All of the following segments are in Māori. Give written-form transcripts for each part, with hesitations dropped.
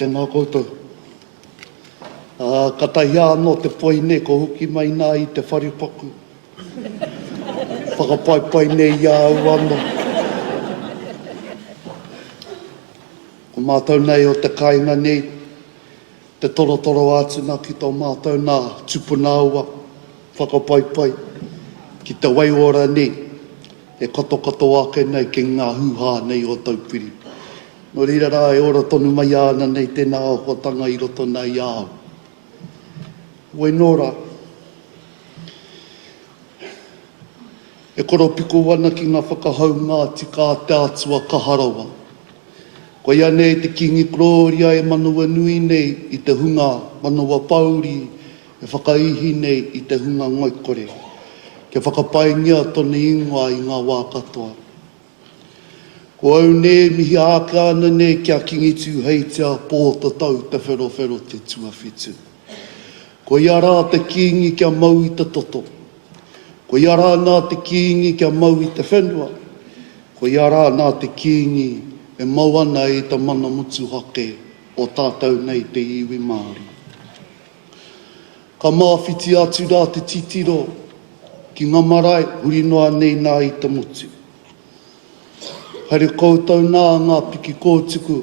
Tēnā koutou. Ka tahi anō te poine ko huki mai nā i te wharipaku. Whakapaipai nei i au anō. Ko mātou nei o te kāinga nei, te torotoro atu nā ki tō mātou nā tupuna ua, whakapaipai, ki te waiora nei, e kato ake nei ki ngā hūhā nei o taupiri. No rira rā e ora tonu mai ana nei tēnā ahotanga i roto nei au. Wainora, e koro piko wana ki ngā whakahau ngāti kā te atua kaharawa. Ko ia nei te kingi gloria e manua nui nei i te hunga manua pauri, e whakaihi nei i te hunga ngoikore. Ke whakapaingia tonu ingoa i ngā wā katoa. Ko au ne mihi ake ana ne kia kingi tū hei te a pōta tau te whero te tuawhitu. Ko ia rā te kingi kia mau i te toto. Ko ia rā nā te kingi kia mau i te whenua. Ko ia rā nā te kingi e mau ana i te mana mutu hake o tātou nei te iwi Māori. Ka mawhiti atu rā te titiro ki ngā marae huri noa nei nā i te mutu. Haere koutou nā ngā piki kōtuku,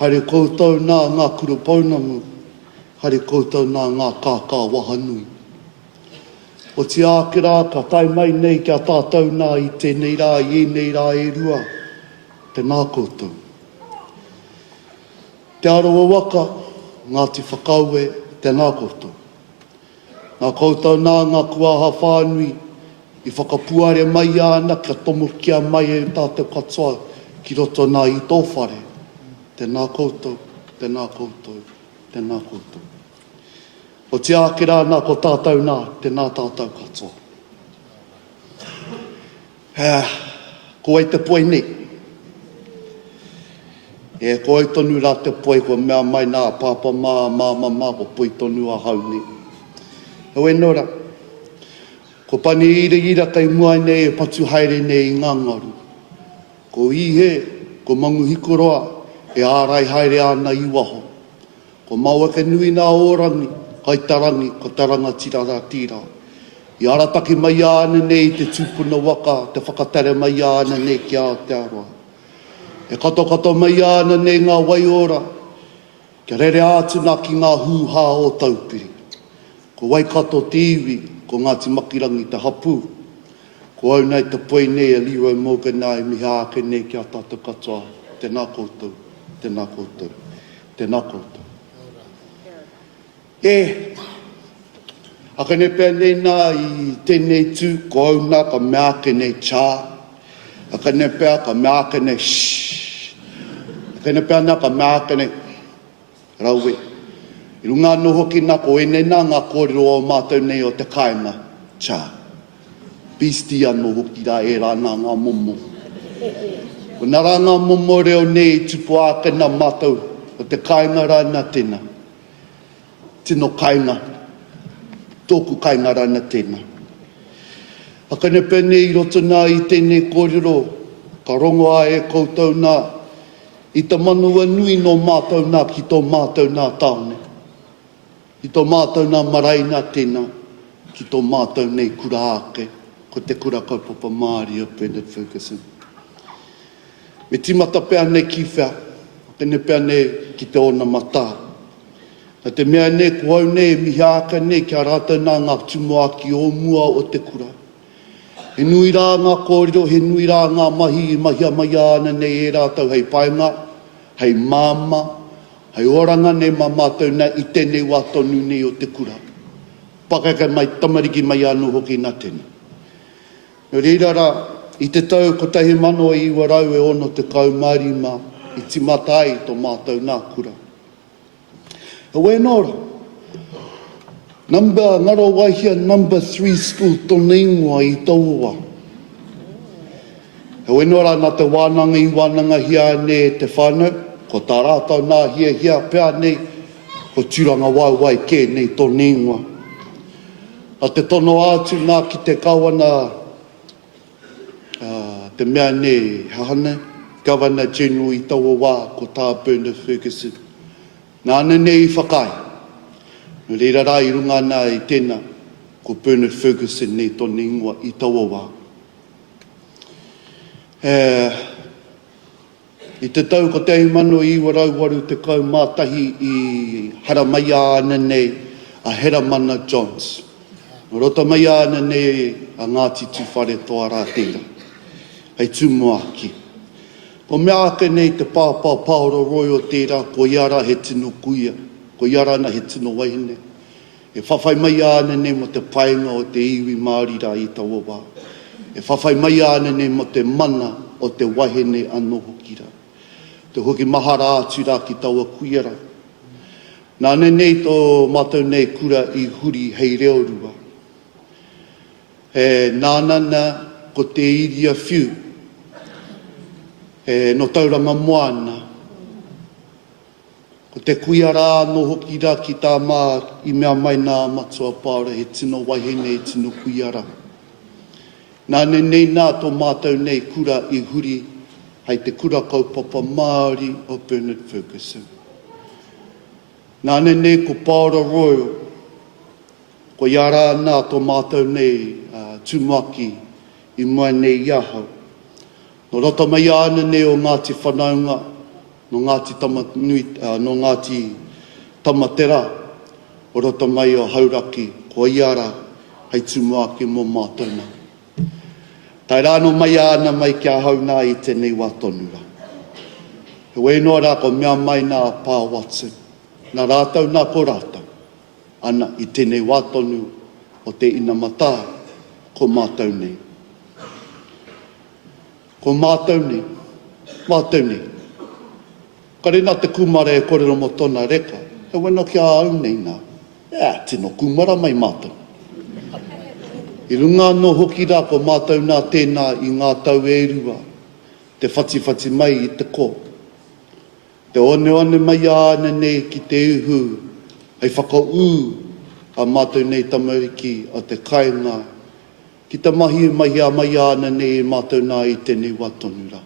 haere koutou nā ngā kuru paunamu, haere koutou nā ngā kākā wahanui. O te ākera ka tai mai nei kia tātou nā i tēnei rā, i nei rā e rua, tēnā koutou. Te aroa waka, ngā te whakaue, tēnā koutou. Ngā koutou nā ngā kuaha whānui, i whakapuare mai ana ka tomu kia mai e tātou katoa ki roto nā i tō whare. Tēnā koutou, tēnā koutou, tēnā koutou. O te ākera nā ko tātou nā, tēnā tātou katoa. Ko ei te poe nei. E ko ei tonu rā te poe ko mea mai nā pāpa mā, ko poe tonu a hau nei. Hau e nora. Ko pani ira kai mua nei e patu haere nei i ngā ngaru. Ko ihe, ko mangu hikoroa, e ārai haere ana i waho. Ko maua ke nui nā orangi, kai tarangi, ko taranga tirara tira. I arataki mai ana nei te tūpuna waka, te whakatare mai ana nei ki Aotearoa. E kato mai ana nei ngā waiora, kia rere atu nā ki ngā hūhā o taupiri. Ko waikato te iwi, ko Ngāti Makirangi te hapu. Ko au nei te poe nei a Leroy Morgan nei mihi ake nei ki a tātou katoa. Tēnā koutou, tēnā koutou, tēnā koutou. Aka ne pēr nei nā i tēnei tū, ko au nā ka mea ake nei chā. Aka ne pēr ka mea ake nei shhh. Aka ne pēr nā ka mea ake nei rauwe. I runga no hoki nā ko ene nā ngā kōrero o mātou nei o te kāinga. Chā. Pisti anō hoki rā e rā nā ngā momo. Ko nā rā ngā momo reo nei tupu ake nā mātou o te kāinga rā nā tēnā. Tino kāinga. Tōku kāinga rā nā tēnā. Aka ne pēne i roto nā i tēnei kōrero. Ka rongo a e koutou nā. I te manua nui no mātou nā ki tō mātou nā taone. I tō mātou nā marae nā tēnā, ki tō mātou nei kura ake, ko te kura kaupapa Māori o Bernard Ferguson. Me timata pēr nei ki whea, tēne pēr nei ki te ona mata. Na te mea nei ko au nei, mihi ake nei kia rātou nā ngā tumoa ki o mua o te kura. He nui rā ngā kōrero, he nui rā ngā mahi, mahia mai ana nei e rātou hei painga, hei māma, hei oranga nei mā mātou nei i tēnei wā tonu nei o te kura. Pakaka mai tamariki mai anu hoki nā tēnei. No reira rā, i te tau ko tahi mano i warau e ono te kaumarima i timatai tō mātou nā kura. E wē nora, ngaro waihia number 3 school tōna ingoa i Taua. E wē nora nā te wānanga i wānanga hia nei te whānau, ko tā rātau nā hia pēr nei, ko tūranga wai kē nei tōna ingoa. A te tono atu nā ki te kawana, te mea nei hahane, Governor General i taua wā ko tā Bernard Ferguson. Nāna nei I whakai. No reira rā I runga nā I tēnā ko Bernard Ferguson nei tōne ingoa I taua wā. I te tau ko te mano I warau waru te kau mātahi I Haramaya ana nei a Heramana Johns. No rota mai ana nei a Ngāti Tūwhare toa rā tēra. Hei tūmuaki. Ko mea ake nei te pāpā Paolo Royal tērā, ko iara he tino kuia, ko iara na he tino wahine. E whawhai mai ana nei mo te painga o te iwi Māori rā I taua wā. E whawhai mai ana nei mo te mana o te wahine anō hoki rā. Te hoki mahara atu rā ki taua kuiara. Nāne nei tō mātou nei kura I huri hei reo rua. He nānana ko te iria whiu. No tauranga moana. Ko te kuiara no hoki rā ki tā mā I mea mai nā matua pāra he tino wahine he tino kuiara. Nāne nei nā tō mātou nei kura I huri hei te kura kaupapa Māori o Bernard Ferguson. Nāne nei ko Paula Royal, ko iara nā tō mātou nei tūmaki I mua nei iahau. No rota mai ana nei o Ngāti Whanaunga, no Ngāti Tamatera, o rota mai o Hauraki, ko iara hei tūmaki mō mātauna. Tai rāno mai ana mai kia hauna I tēnei wā tonura. He wēnoa rā ko mea mai nā pā Watson, nā rātau nā ko rātau, ana I tēnei wā tonu o te ina mata ko mātau nei. Ko mātau nei, mātau nei. Kare nā te kumara e korero mo tōna reka, he wena kia au nei nā. Tino kumara mai mātau. I runga no hoki rā ko mātau nā tēnā I ngā tau e rua, te whati mai I te ko. Te one mai ana nei ki te uhu, hei whakau a mātau nei tamariki o te kainga, ki te mahi mai ana nei mātau nā I tēnei watonura.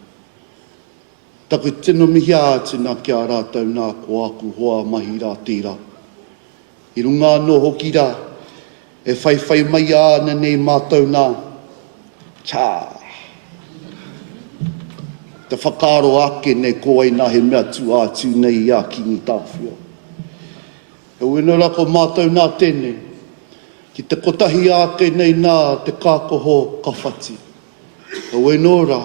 Taku tino mihi atu nā kia rātau nā ko aku hoa mahi rā tira. I runga no hoki rā, e whai mai ana nei mātau nā. Te whakaro ake nei koe nā he mea tu atu nei I a kingi tāwhia. E wena ko mātau nā tēnei, ki te kotahi ake nei nā te kākoho kawhati. E wena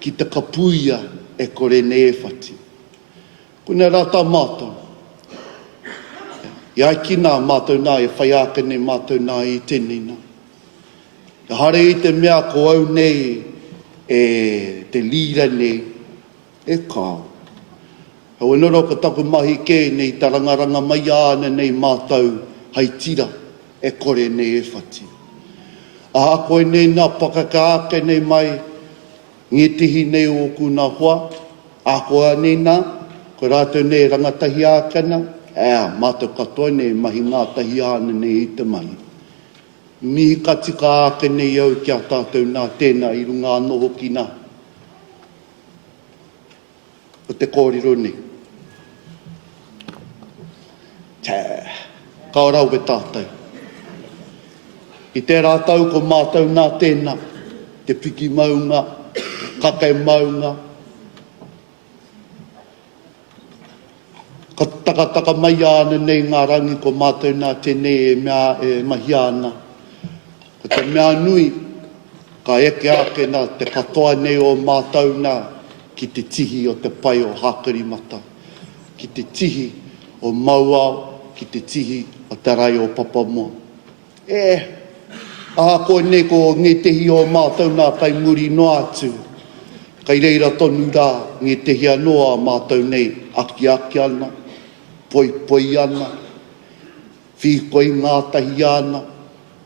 ki te kapuia e kore nei e whati. Kuna rā tā mātau. I aiki nā mātou nā, e whai ake nei mātou nā I tēnei nā. E hare I te mea ko au nei, e te lira nei, e kāo. E wena ko taku mahi kē nei tarangaranga mai ana nei mātou, hei tira, e kore nei e whati. A koe nei nā pakaka ake nei mai, ngetihi nei o kuna hoa, a koe nei nā, ko rātou nei rangatahi ākana, mātou katoa nei mahi ngā tahi ana nei I te mahi. Mihi katika ake nei au kia tātou nā tēnā I runga anō hoki nā. O te kōrero nei. Kaorau e tātou. I te rātau ko mātou nā tēnā, te piki maunga, kakai maunga, ka takataka mai ana nei ngā rangi ko mātou nā tēnei e mea e mahi ana. Ko te mea nui, ka eke ake nā te katoa nei o mātou nā ki te tihi o te pai o Hākarimata, ki te tihi o Mauao, ki te tihi o te rai o Papamoa. Koe nei ko ngetehi o mātou nā kai muri no atu, kai reira tonu rā ngetehi anoa mātou nei aki ana, poi ana, whikoi ngātahi ana,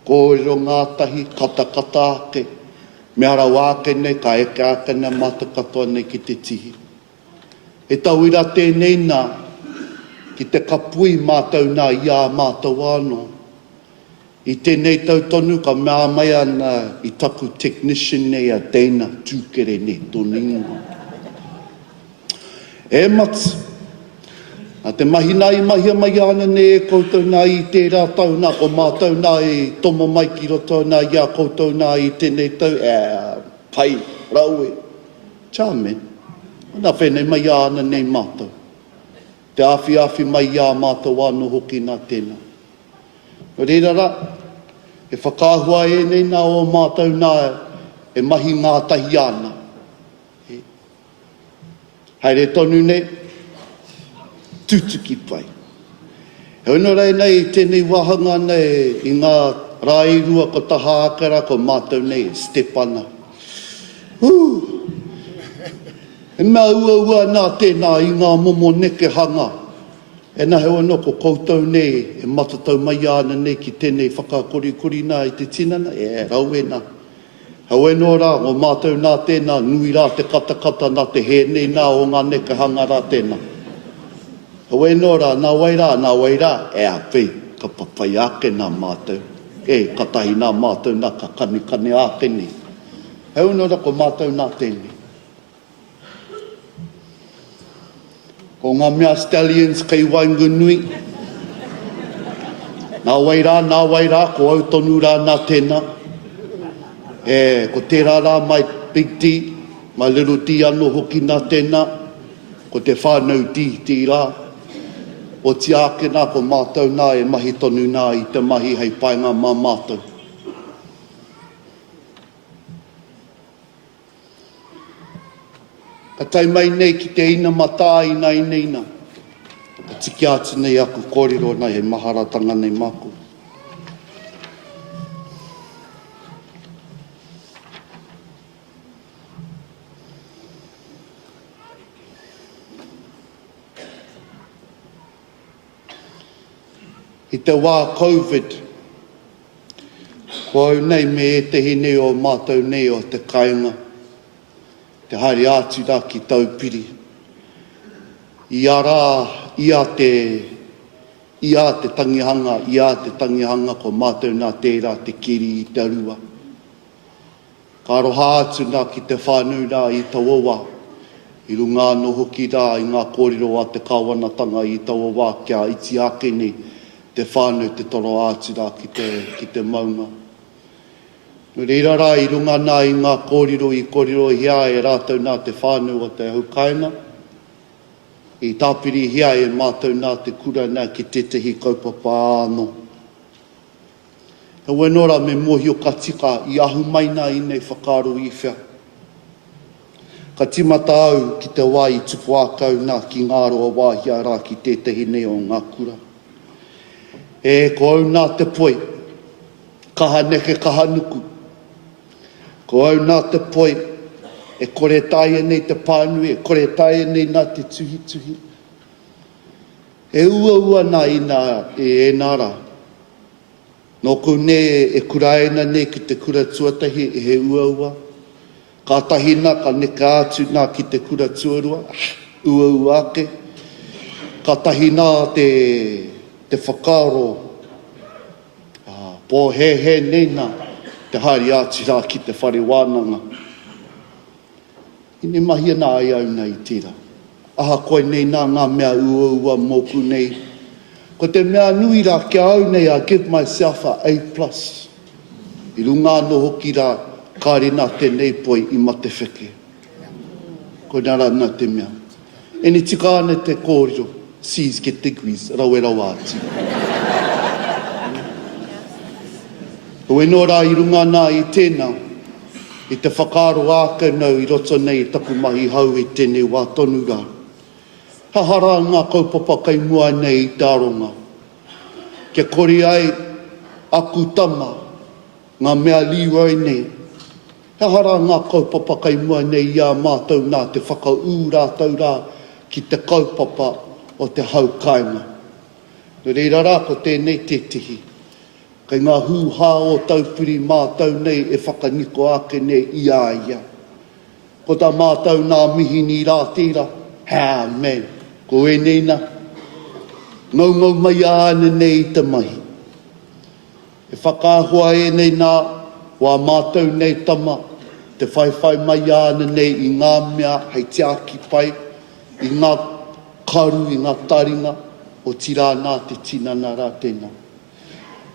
kōrero ngātahi, kata ake, mea rau ake nei, ka eke ake nei mātou katoa nei ki te tihi. E tau ira tēnei nā, ki te kapui mātou nā ia mātou anō. I tēnei tau tonu ka mea mai ana I taku technician nei a Dana Tūkere nei tōna ingoa. E mats. A te mahina I mahia mai ana ne e koutou nā I tērā tau nā ko mātou nā I tomo mai ki roto nā ia koutou nā I tēnei tau pai, rau e. Chamen. Nā whenei mai ana nei mātou. Te awhi mai ia mātou anu hoki nā tēnā. O reira e whakāhua e nei nā o mātou nā e mahi ngā tahi ana. Haere tonu nei, tutuki pai. He ono rei nei tēnei wahanga nei I ngā rāirua ko taha akara ko mātou nei step ana. E mea ua nā tēnā I ngā momo neke hanga. E nahe ono ko koutou nei e matatau mai ana nei ki tēnei whakakori nā I te tinana. Rau e nā. Hau e nō rā, o mātou nā tēnā, nui rā te katakata nā te he nei nā o ngā neka hanga rā tēnā. Hau e nō rā, nā wairā, a pei, ka papai ake nā mātou. Ka tahi nā mātou nā ka kani ake nei. Hau nō rā ko mātou nā tēnei. Ko ngā mea stallions kei waingu nui. Nā wairā, ko au tonu rā nā tēnā. Ko tērā rā mai Big D, mai Little D anō hoki nā tēnā, ko te whānau D rā. O ti ake nā ko mātou nā e mahi tonu nā I te mahi hei painga mā mātou. Ka tai mai nei ki te ina mata I neina. Ka tiki atu nei aku kōrero nei hei maharatanga nei māku. I te wā COVID, ko au nei me e te hine o mātou nei o te kainga, te haere atu rā ki taupiri. Ia rā, ia te tangihanga ko mātou nā tērā te kiri I te rua. Ka roha atu nā ki te whānau rā I tawawa, I runga no hoki rā I ngā kōrero a te kāwanatanga I tawawa kia iti ake nei, te whānau te toro atu rā ki te maunga. No reira rā I runga nā I ngā kōrero I kōrero hia e rātou nā te whānau o te haukainga. I tāpiri hia e mātou nā te kura nā ki tetehi kaupapa anō. Hau e nora me mohi o ka tika I ahu mai nā I nei whakaro I whia. Ka timata au ki te wā I tupu ākau nā ki ngāro a wāhia rā ki tetehi nei o ngā kura. Ko au nā te poi, kaha neke kaha nuku. Ko au nā te poi, e kore taia nei te pānui, e kore taia nei nā te tuhi. E ua nā I nā e nāra. Nō kou ne e kuraena nei ki te kura tuatahi e he ua. Ka tahina, ka neka atu nā ki te kura tuarua, ua ake. Ka tahina te whakaro, po he nei nā, te haere atu rā ki te whare wānanga. I ne mahia nā ai au nei tira. Aha koe nei nā ngā mea ua moku nei. Ko te mea nui rā kia au nei I give myself a A+. I runga no hoki rā, kāre nā tēnei poi I mate wheke. Ko nara nā te mea. E ni tika ana te kōrero, C's get degrees, rau atu. O e nō rā I runga nā I tēnā, I te whakaro ākau nau I roto nei taku mahi hau I tēnei wā tonu rā. Hahara ngā kaupapa kai mua nei I tā ronga. Kia kore ai aku tama, ngā mea liwai nei. Hahara ngā kaupapa kai mua nei ia mātou nā te whakau rātou rā ki te kaupapa o te haukainga. No reira rā ko tēnei te tihi. Kei ngā hūhā o taupiri mātou nei e whakaniko ake nei ia. Ko tā mātou nā mihini rā tira, men, ko e neina. Ngau mai āne nei I te mahi. E whakāhua e nei nā, wā mātou nei tama, te whaiwhai mai āne nei I ngā mea hei te aki pai, i ngā karu, i ngā taringa, o tira nā te tinana rā tēnā.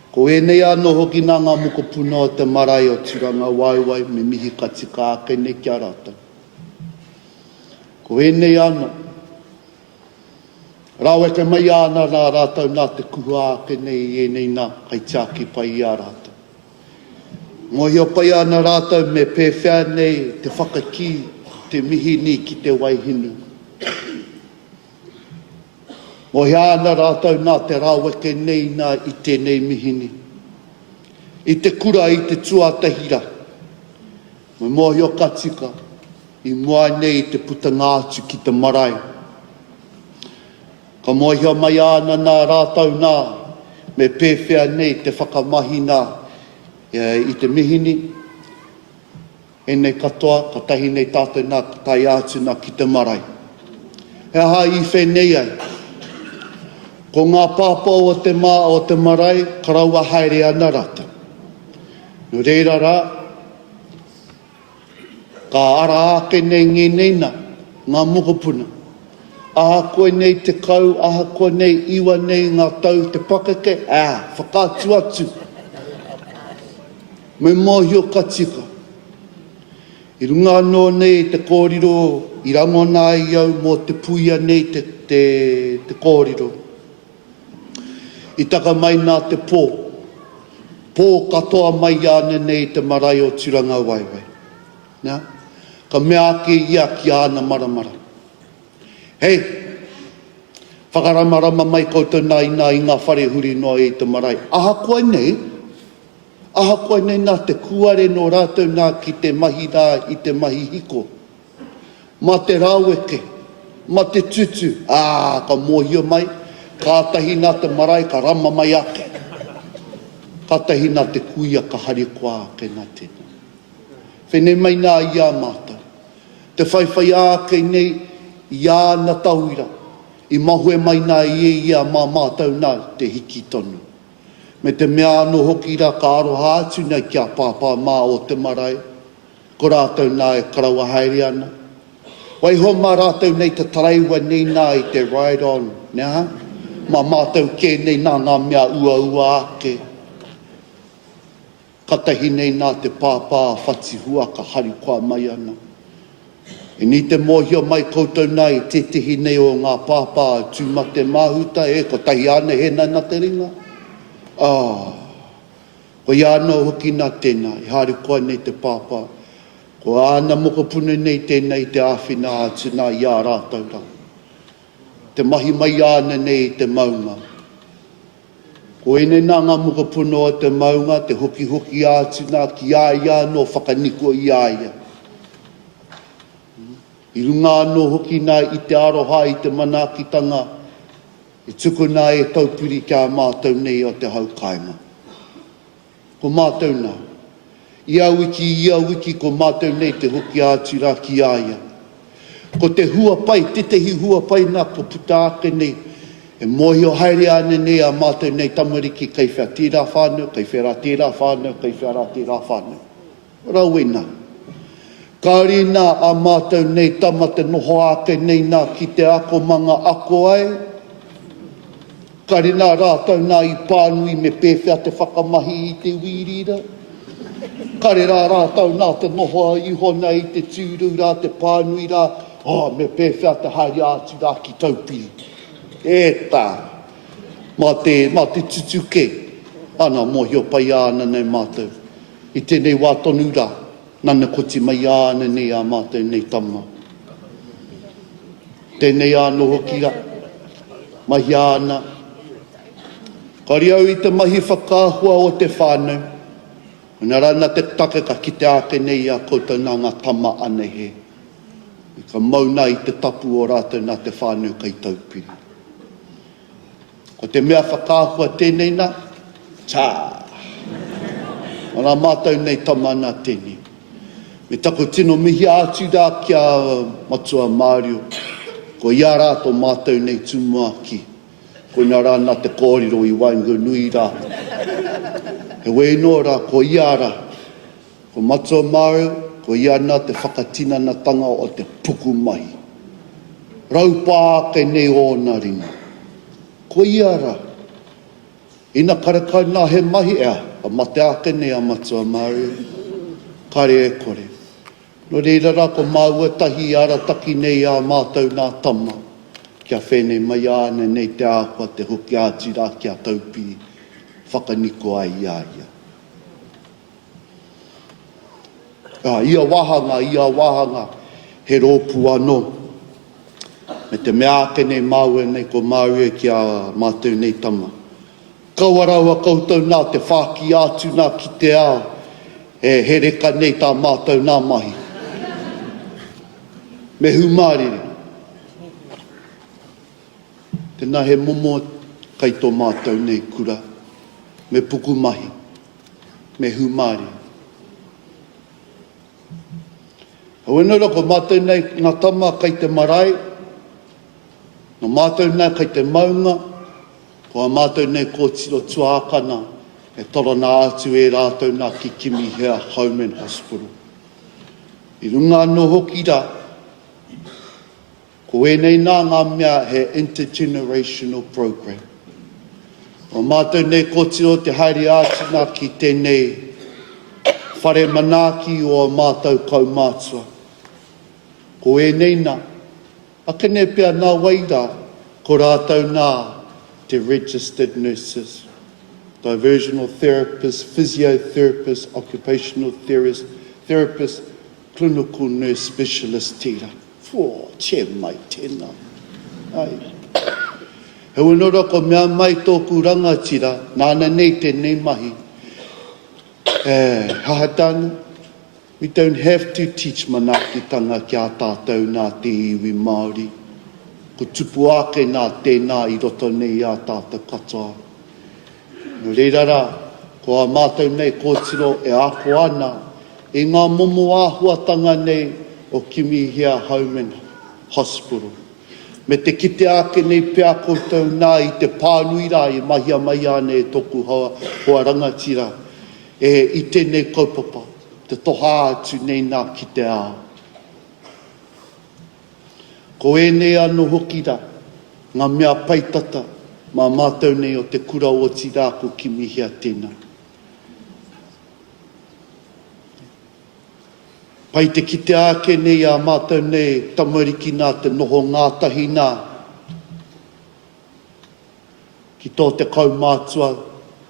Ko enei anō hoki nā ngā mokopuna o te marae o Turanga Waiwai me mihi ka tika ake nei kia rātou. Ko enei anō. Rāwe ke mai ana nā rātou nā te kuha ake nei enei nā kai tiaki pai i a rātou. Mohio pai ana rātou me pēwhea nei te whakaki, te mihi ni ki te waihinu. Mo hea ana rātou nā te rāweke nei nā i tēnei mihini. I te kura i te tuatahira. Mo mohio katika. I mua nei te puta ngātu ki te marae. Ka mohio mai ana nā rātou nā. Me pēwhea nei te whakamahi nā. I te mihini. E nei katoa, ka tahi nei tātou nā tai atu nā ki te marae. He ha i whenei ai. Ko ngā pāpā o te mā o te marae, ka raua haere ana rata. No reira rā, ka ara ake nei ngeneina, ngā mokopuna. Aha koe nei te kau, aha koe nei iwa nei ngā tau te pakake, whakātu atu. Me mohio katika. I runga anō nei te kōriro, i rango nā i au mō te puia nei te kōriro. I taka mai nā te pō. Pō katoa mai ane nei te marae o Turanga Waiwai. Nā? Ka mea ake ia ki ana maramara. Hei, whakaramarama mai koutou nā ina i ngā whare huri noa i te marae. Aha koe nei nā te kuare no rātou nā ki te mahi rā i te mahi hiko. Ma te rāweke, ma te tutu. Ka mōhio mai. Kātahi nā te marae, ka rama mai ake. Kātahi nā te kuia, ka hari kua ake nā tēnā. Whenei mai nā ia mātou. Te whaiwhai ake nei, ia na tauira. I mahue mai nā ia mā mātou nā te hiki tonu. Me te mea anō hoki rā ka aroha atu nei kia pāpā mā o te marae. Ko rātou nā e karaua haere ana. Wai ho mā rātou nei te taraiwa nei nā i te ride on. Nā? Ma mātou kē nei nā ngā mea ua ake. Katahi nei nā te pāpā whati hua ka hari kua mai ana. E ni te mōhio mai koutou nei te tihi nei o ngā pāpā tūmate mahuta ko tahi ane he nana te ringa. Ko i anō hoki nā tēnā, i hari kua nei te pāpā. Ko ana mokopuna nei tēnei te āwhina atu nā i a rātou rā. Te mahi mai ana nei te maunga. Ko ene nā ngā mokopuna o te maunga, te hoki atu nā ki aia no whakaniko i aia. I runga anō hoki nā i te aroha i te manakitanga, e tuku nā e taupiri kia mātou nei o te haukainga. Ko mātou nā. Ia wiki ko mātou nei te hoki atu rā ki aia. Ko te hua pai, tetehi hua pai nā ko puta ake nei. E mohio haere ane nei a mātou nei tamariki kei whea tērā whānau, kei whea tērā whānau, kei whea tērā whānau. Rau nā. Kāre nā a mātou nei tamata noho ake nei nā ki te ako manga ako ai. Kāre nā rātou nā i pānui me pēwhea te whakamahi i te wirira. Kāre rā rātou nā te noho iho nei te tūru rā, te pānui rā. Me pēwhea te hari atu rā ki taupiri. Ma te tutuke. Ana mōhio pai ana nei mātou. I tēnei wā tonu rā. Nana koti mai ana nei a mātou nei tama. Tēnei anō hoki rā. Mahi ana. Kari au i te mahi whakāhua o te whānau. Nā rana te take ka ki te ake nei a koutou nā ngā tama ane he. I ka mauna i te tapu o rātou nā te whānau kai taupiri. Ko te mea whakāhua tēnei nā, Ana mātou nei tama nā tēnei. Me tako tino mihi atu rā kia matua Mārio. Ko ia rātou mātou nei tūmua ki. Ko nā rāna te kōrero i Waingunui rā. He wēno rā ko ia rā. Ko matua Mārio, ko ia nā te whakatina na tanga o te puku mahi. Raupā ke nei ona ringa. Ko iara. Ina karaka nā he mahi ea. A mate ake nei a matua Mario. Kare e kore. No reira rā ko maua tahi ara taki nei a mātou nā tama. Kia whene mai ane nei te ākua te hoki āti rā kia taupi. Whakaniko ai ia ia. Ia wahanga. He rōpu anō. Me te mea ke nei maua nei ko Mario ki a mātou nei tama. Kawarau a koutou nā te whāki ātu nā ki te ao. E he reka nei tā mātou nā mahi. Me humarere. Tēnā he momo kai tō mātou nei kura. Me puku mahi. Me humarere. Hauenora ko mātou nei ngā tama kai te marae. No mātou nei kai te maunga, ko a mātou nei kōtiro tuākana, e torona atu e rātou nā ki Kimi Hea Home and Hospital. I runga anō hoki rā, ko e nei nā ngā mea he intergenerational program. O mātou nei kōtiro te haere atu nā ki tēnei whare manaki o mātou kaumātua. Ko e nei nā, a kene pia nā waira, ko rātou nā te registered nurses, diversional therapists, physiotherapist, occupational therapist, clinical nurse specialist tira. Che mai tēnā. He unora ko mea mai tōku rangatira, nāna nei tēnei mahi. Hahatana, we don't have to teach manakitanga ki a tātou nā te iwi Māori. Ko tupu ake nā tēnā i roto nei a tātou katoa. No reira rā, ko a mātou nei kōtiro e ako ana, e ngā momo āhuatanga nei o Kimi Hea Home and Hospital. Me te kite ake nei pea koutou nā i te pānui rā i mahia mai ane e toku hoa rangatira. I tēnei kaupapa. Te toha atu nei nā ki te ao. Ko e nei anō hoki rā, ngā mea paitata, mā mātou nei o te kura o tira ko Kimi Hea tēnā. Pai te kite ake nei a mātou nei tamariki nā te noho ngātahi nā. Ki tō te kaumātua,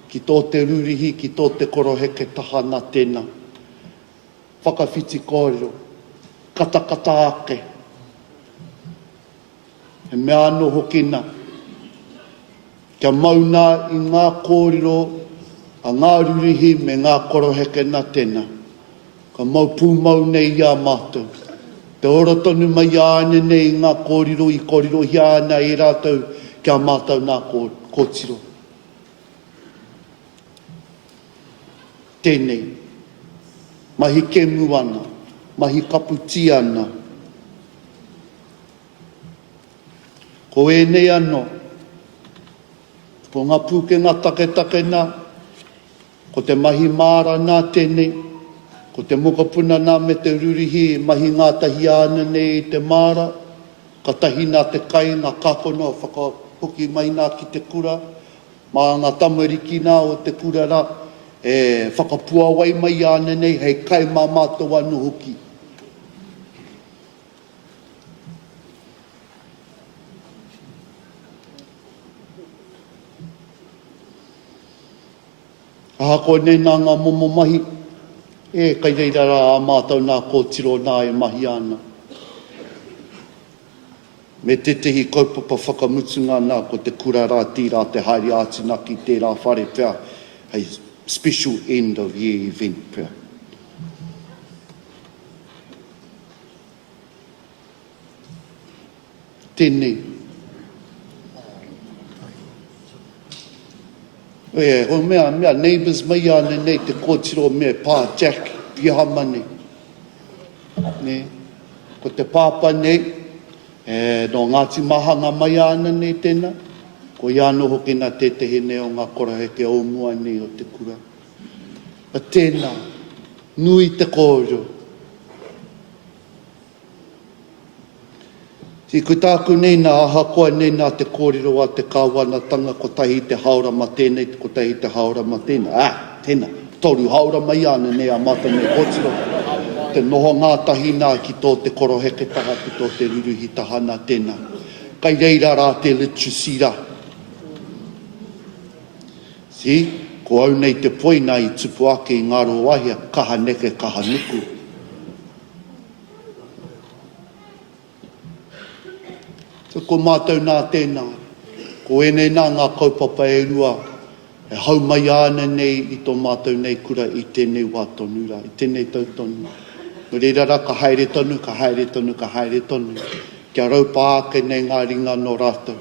ki tō te rurihi, ki tō te koroheke taha nā tēnā. Whakawhiti kōrero, katakata ake. He mea anō hoki nā. Kia mauna i ngā kōrero, a ngā rurihi me ngā koroheke nā tēnā. Ka mau pūmau nei i a mātou. Te ora tonu mai ane nei ngā kōrero i kōrero hi ana i rātou kia mātou nā kōtiro. Tēnei. Mahi kemu ana, mahi kaputi ana. Ko e nei anō, ko ngā pūkenga take nā, ko te mahi māra nā tēnei, ko te mokapuna nā me te rurihi, mahi ngātahi ana nei te māra, ka tahi nā te kai, ngā kākono, whakahoki mai nā ki te kura, mā ngā tamariki nā o te kura rā, whakapua wai mai ane nei, hei kai mā mātou anu hoki. Ahako nei nā ngā momo mahi, kai reira rā a mātou nā kōtiro nā e mahi ana. Me te tehi kaupapa whakamutunga nā ko te kura rā tīrā te haere atu nā ki tērā whare pia, hei special end of year event pia. Tēnei. Ho mea neighbours mai ane nei te kōtiro mea pā Jack Piahama nei. Ne? Ko te pāpa nei, no Ngāti Mahanga mai ane nei tēnā. Ko iano hoki nā tetehe nei o ngā koraheke o mua nei o te kura. A tēnā, nui te kōrero. Si koe tāku nei nā aha koa nei nā te kōrero a te kāwanatanga ko tahi te haora ma tēnei, ko tahi te haora ma tēnei. Tēnā, toru haora mai ana nei a mata nei kōtiro. Te noho ngātahi nā ki tō te koroheke taha, ki tō te ruruhi tahana tēnā. Kai reira rā te literacy rā. Si, ko au nei te poina i tupu ake i ngaro wahia, kaha neke, kaha nuku. So, ko mātou nā tēnā, ko ene nā ngā kaupapa e rua, e hau mai ana nei i tō mātou nei kura i tēnei wā tonu rā, i tēnei tautonu. No reira rā, ka haere tonu, ka haere tonu, ka haere tonu. Kia raupā ake nei ngā ringa no rātou.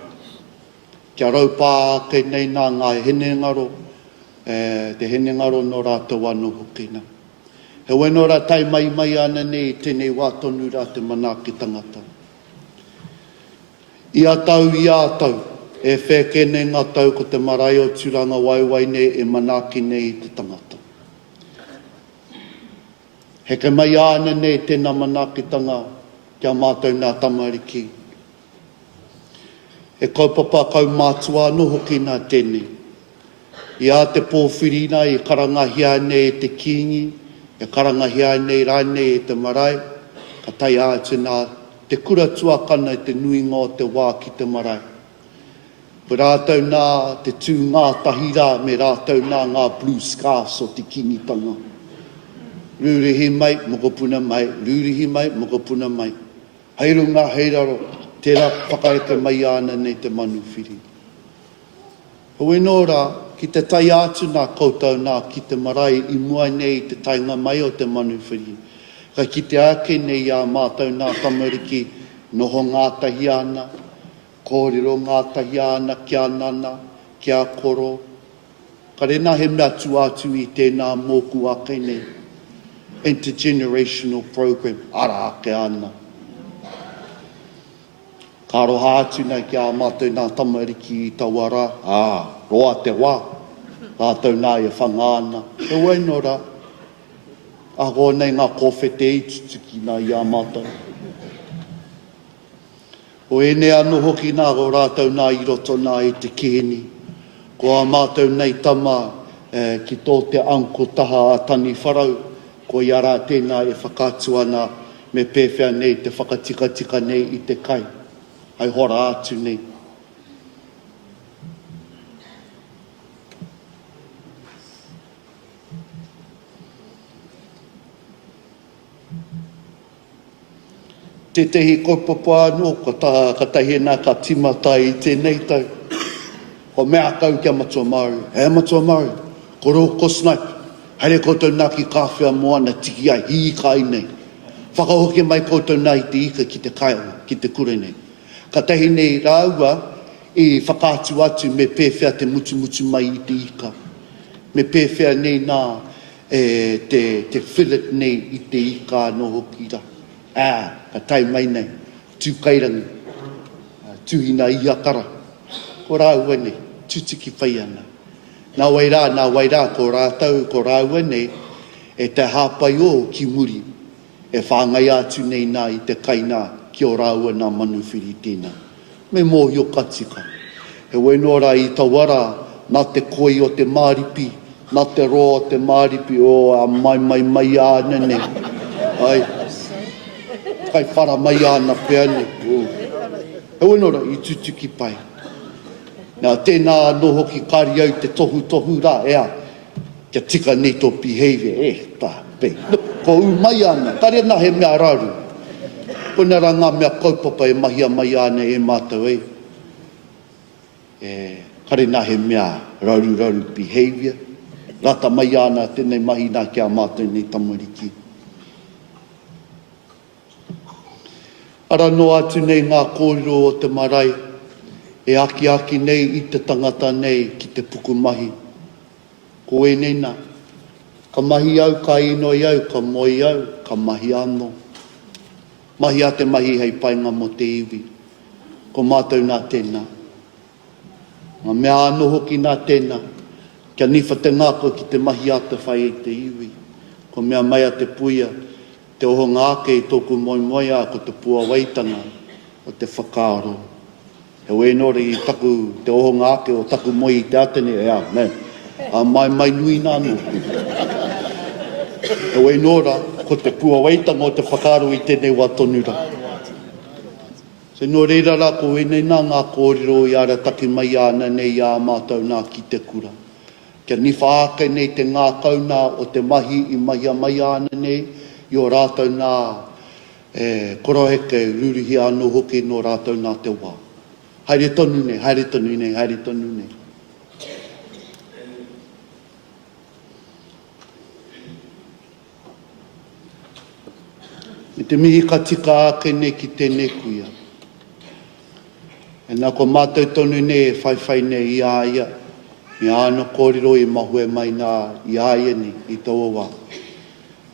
Kia raupā ake nei nā ngā hene ngaro, te hene ngaro no rātou anō hokina. He weno rā tai mai ana nei i tēnei wā tonu rā te manaki tangata. I a tau, e whekene ngā tau ko te marae o tūranga waiwai nei e manaki nei i te tangata. Heke mai ana nei tēnā manakitanga kia mātou nā tamariki. E kaupapa kau mātua anō hoki nā tēnei. I a te pōwhirina i karangahia nei e te kingi, e karangahia nei rānei e te marae, ka tai atu nā te kura tuakana i te nuinga o te wā ki te marae. Ko rātou nā te tū ngā tahira me rātou nā ngā blue scarves o te kingitanga. Rūrihi mai, mokopuna mai, rūrihi mai, mokopuna mai. Heirunga, heiraro, tērā whakaeke mai ana nei te manuwhiri. Hoi nō rā, ki te tai atu nā koutou nā ki te marae i mua nei te tainga mai o te manuwhiri. Ka ki te ake nei a mātou nā tamariki, noho ngātahi ana, kōrero ngātahi ana, kia nana, kia koro. Ka rena he mea tu atu i tēnā mōku ake nei. Intergenerational program, ara ake ana. Ka roha atu nei ki a mātou nā tamariki i tawara, roa te wā, rātou nā e whangāna. E wai no rā, aho nei ngā kōwhete i tutuki nā i a mātou. O ene anō hoki nā o rātou nā i roto nā i te kēni. Ko a mātou nei tama ki tō te anko taha a tani wharau, ko i ara tēnā e whakatua nā me pēwhia nei te whakatika nei i te kai. Ai hora atu nei. Te tehi kaupapa anō, ka tahi nā ka timata i tēnei tau. Ko mea kau kia matua maru. He matua maru, ko roko snipe. Haere koutou nā ki kāwhia moana tiki ai, hii kai nei. Whakahoke mai koutou nā i te ika ki te kai, ki te kure nei. Ka tahi nei rāua i whakātu atu me pēwhia te mutu mai i te ika. Me pēwhia nei nā te fillet nei i te ika no hoki ra. Ka tai mai nei, tūkairangi, tūhina i akara. Ko rāua nei, tūtiki whai ana. Nā wairā, ko rātau, ko rāua nei, e te hāpai o ki muri, e whāngai atu nei nā i te kainā, ki o rāua nā manuwhiri tēnā. Me mōhio katika. He wainora i tawara, nā te koi o te māripi, nā te roa o te māripi, a mai ana nei. Ai, kai whara mai ana pēr nei. He wainora i tutuki pai. Nā tēnā no hoki kāri au te tohu rā, kia tika nei tō behaviour, tā, pei. Ko u mai ana, kare nā he mea raru. Puna rā ngā mea kaupapa e mahia mai ana e mātou kare nā he mea raru behaviour. Rata mai ana tēnei mahi nā kia mātou nei tamariki. Ara no atu nei ngā kōrero o te marae, e aki nei i te tangata nei ki te puku mahi. Ko e nei nā, ka mahi au, ka inoi au, ka moi au, ka mahi anō. Mahi a te mahi hei painga mo te iwi. Ko mātou nā tēnā. Ngā mea anō hoki nā tēnā, kia niwha te ngāko ki te mahi a te whai e te iwi. Ko mea mai a te puia, te oho ngāke i tōku moimoia ko te pua waitanga. o te whakaaro. He wenore i taku te oho ngāke o taku moi i te atene, ea, ne, a mai nui nā nuku. He wenora, ko te pua waitanga o te whakaaro i tēnei wā tonura. Se no reira rā ko enei nā ngā kōrero i ara taki mai ana nei a mātou nā ki te kura. Kia ni whaake nei te ngā kauna o te mahi i mai ana nei i o rātou nā koroheke rurihi anō hoki no rātou nā te wā. Haere tonu nei, haere tonu nei, haere tonu nei. Me te mihi ka tika ake nei ki tēnei kuia. E nā ko mātou tonu nei e whaiwhai nei i āia. Me āna kōrero i mahue mai nā i āia ni i tō wā.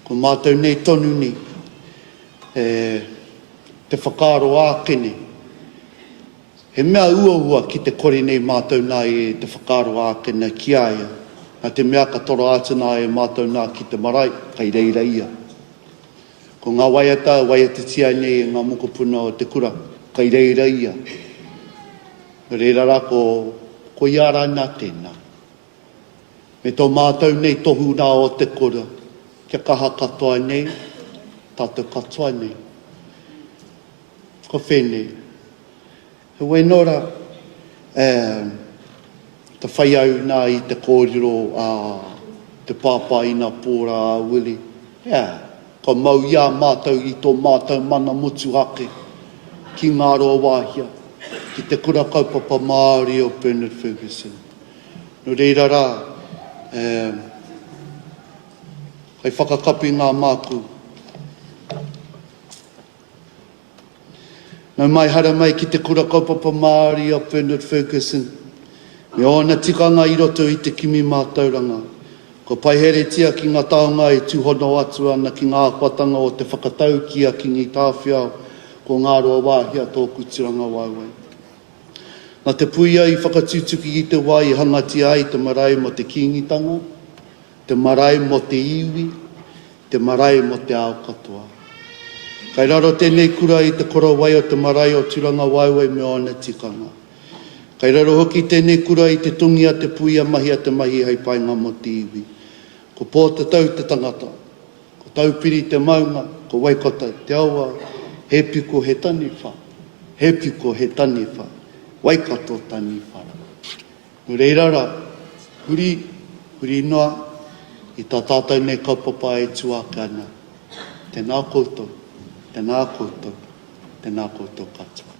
Ko mātou nei tonu nei te whakaaro ākene. He mea uahua ki te kore nei mātou nā e te whakaaro ākene ki āia. Nā te mea ka toro ātana e mātou nā ki te marae, kai reira ia. Ko ngā waiata, waiata tia nei e ngā mokopuna o te kura, kai reira ia. Reira rā ko iara nā tēnā. Me tō mātou nei tohu nā o te kura, kia kaha katoa nei, tātou katoa nei. Ko whenei. He wenora, te whai au nā i te kōrero a te pāpaina pōra a wili. Ko mau ia mātou i tō mātou mana mutu ake ki ngāro wāhia, ki te kura kaupapa Māori o Bernard Ferguson. No reira rā, kai whakakapi ngā māku. Nau mai hara mai ki te kura kaupapa Māori o Bernard Ferguson. Me ona tikanga i roto i te kimi mātauranga. Ko pai here tia ki ngā taonga e tūhono atu ana ki ngā patanga o te whakatau kia ki ngi tāwhiao ko ngā roa wāhia tōku tiranga waiwai. Nā te puia i whakatūtuki i te wai hangati ai te marae mo te kingitanga, te marae mo te iwi, te marae mo te ao katoa. Kai raro tēnei kura i te koro wai o te marae o tūranga waiwai me ona tikanga. Kai raro hoki tēnei kura i te tungia te puia mahi a te mahi hei painga mo te iwi. Ko pō te tau te tangata, ko taupiri te maunga, ko waikota te aua, he piko he tani wha, he piko he tani wha, waikato tani whara. No reira rā, huri noa, i tā tātou nei kaupapa e tuaka ana. Tēnā koutou, tēnā koutou, tēnā koutou katoa.